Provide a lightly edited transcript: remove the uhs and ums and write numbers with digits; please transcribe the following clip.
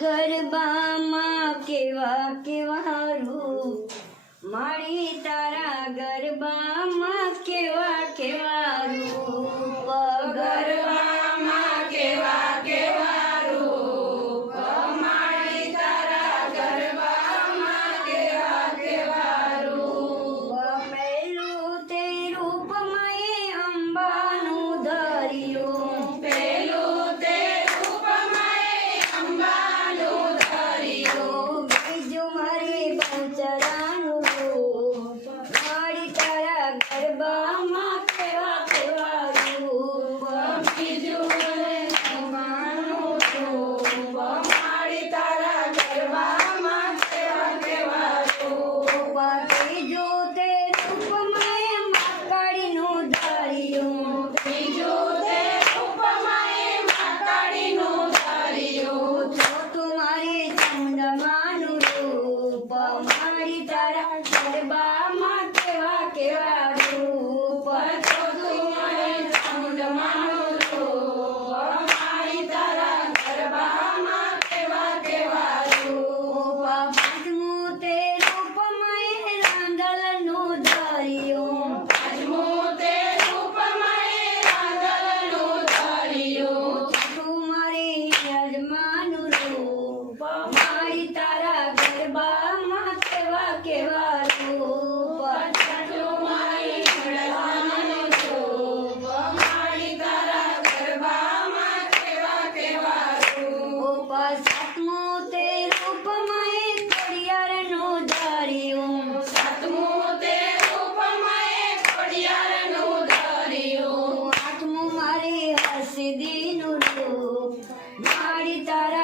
ગરબામાં કેવા કેવા રૂપ મારી તારા ગરબામાં કેવા કેવા રૂપ ગરબામાં કેવા કેવા રૂપ મારી તારા ગરબામાં કેવા કેવા રૂપ પહેલું તે રૂપમય અંબાનું ધર્યું પેલું તે રૂપમય અંબાનું ધર્યું બીજું મારી બહુચરાનું રૂપ મારી તારા ગરબામાં કેવા કેવા રૂપ બીજું મને અંબાનું રૂપ મારી તારા ગરબામાં કેવા કેવા રૂપ ત્રીજું તે રૂપમય માકાળીનું ધર્યું બીજું તે રૂપમય માતાડીનું ધર્યું ચોથું મારી ચંદમાનું રૂપ મારી તારા ગરબામાં કેવા કેવા રૂપ ચોથું મને ચામુંડમાનું રૂપ મારી તારા ગરબામાં કેવા કેવા રૂપ પાંચમું તે રૂપમય રાંદલનું ધર્યું પાંચમું તે રૂપમય રાંદલનું ધર્યું છઠ્ઠું મારી યજમાનું રૂપ મારી તારા ગરબામાં કેવા કેવા રૂપ છઠ્ઠું મારી ગરબાનું રૂપ મારી તારા ગરબામાં કેવા કેવા રૂપ સાતમું તે રૂપમય ખોડિયારનું ધર્યું સાતમું તે રૂપમય ખોડિયારનું ધર્યું આઠમું મારી હસીદીનું રૂપ મારી તારા